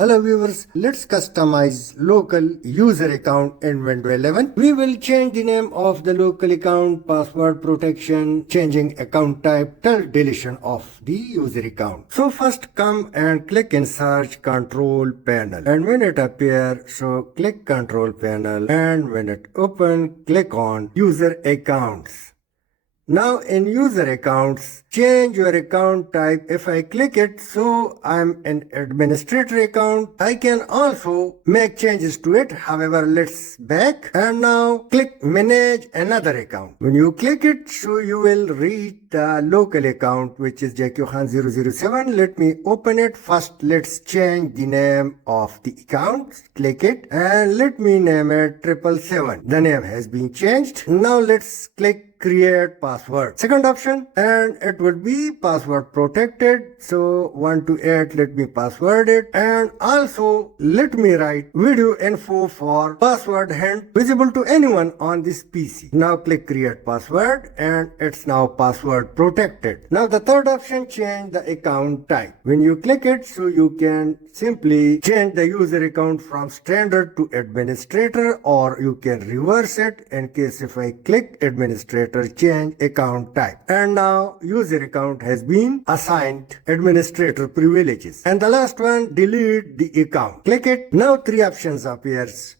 Hello viewers, let's customize local user account in Windows 11. We will change the name of the local account, password protection, changing account type till deletion of the user account. So first come and click in search control panel, and when it appear, so click control panel, and when it open, click on user accounts. Now in user accounts, change your account type. If I click it, so I'm an administrator account. I can also make changes to it. However, let's back and now click manage another account. When you click it, so you will reach the local account, which is JQKhan007. Let me open it. First, let's change the name of the account. Click it and let me name it 777. The name has been changed. Now let's click create password. Second option, and it would be password protected. So 1 to 8, let me password it, and also let me write video info for password hint visible to anyone on this PC. Now click create password, and it's now password protected. Now the third option, change the account type. When you click it, so you can simply change the user account from standard to administrator, or you can reverse it. In case if I click administrator, change account type, and now user account has been assigned administrator privileges. And the last one, delete the account. Click it. Now three options appears: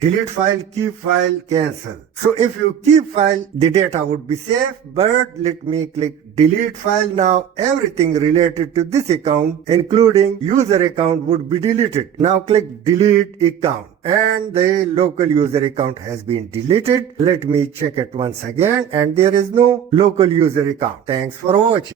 delete file, keep file, cancel. So if you keep file, the data would be safe, but let me click delete file. Now everything related to this account, including user account, would be deleted. Now click delete account, and the local user account has been deleted. Let me check it once again, and there is no local user account. Thanks for watching.